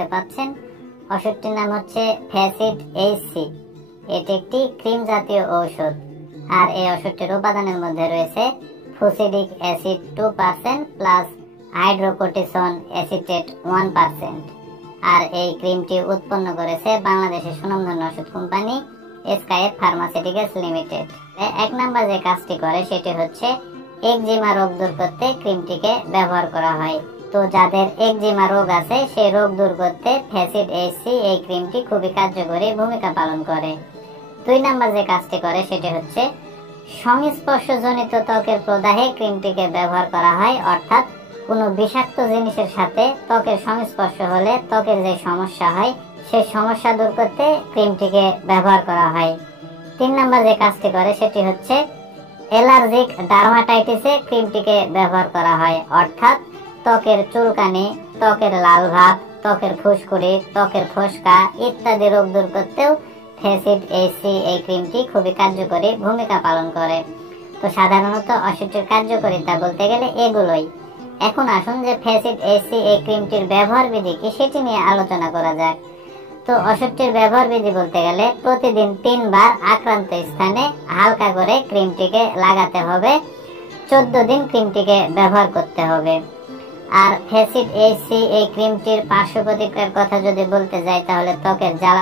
দেখতে পাচ্ছেন। ওষুধটির নাম হচ্ছে ফ্যাসিড এইচসি। এটি একটি ক্রিম জাতীয় ঔষধ। আর এই ওষুধটির উপাদানের মধ্যে রয়েছে fusidic acid 2% plus hydrocortisone acetate 1%। আর এই ক্রিমটি উৎপন্ন করেছে বাংলাদেশের সুনামধন্য ওষুধ কোম্পানি এসকেএফ ফার্মাসিউটিক্যালস লিমিটেড। এক নাম্বার যে কাজটি করে সেটি হচ্ছে একজিমা রোগ দূর করতে ক্রিমটিকে ব্যবহার করা হয়। তো যাদের একজিমা রোগ আছে সেই রোগ দূর করতে ফ্যাসিড এইচসি এই ক্রিমটি খুবই কার্যকরী ভূমিকা পালন করে। 2 নাম্বার যে কাজটি করে সেটি হচ্ছে সংস্পর্শজনিত ত্বকের প্রদাহে ক্রিমটিকে ব্যবহার করা হয়। অর্থাৎ কোনো বিষাক্ত জিনিসের সাথে ত্বকের সংস্পর্শ হলে ত্বকের যে সমস্যা হয় সেই সমস্যা দূর করতে ক্রিমটিকে ব্যবহার করা হয়। 3 নাম্বার যে কাজটি করে সেটি হচ্ছে অ্যালার্জিক ডার্মাটাইটিসে ক্রিমটিকে ব্যবহার করা হয়। অর্থাৎ ত্বকের চুলকানি, ত্বকের লাল ভাব, ত্বকের ফুসকুড়ি, ত্বকের ফোসকা ইত্যাদি রোগ দূর করতেও ফ্যাসিড এইচসি এই ক্রিমটি খুবই কার্যকরী ভূমিকা পালন করে। তো সাধারণত ওষুধটির কার্যকারিতা বলতে গেলে এগুলোই। এখন আসুন যে ফ্যাসিড এইচসি এই ক্রিমটির ব্যবহার বিধি কি সেটি নিয়ে আলোচনা করা যাক। তো ওষুধটির ব্যবহার বিধি বলতে গেলে প্রতিদিন 3 বার আক্রান্ত স্থানে হালকা করে ক্রিমটিকে লাগাতে হবে। 14 দিন ক্রিমটিকে ব্যবহার করতে হবে। আর ফ্যাসিড এইচসি এই ক্রিমটির পার্শ্ব প্রতিক্রিয়ার কথা যদি বলতে যাই তাহলে ত্বকের জ্বালা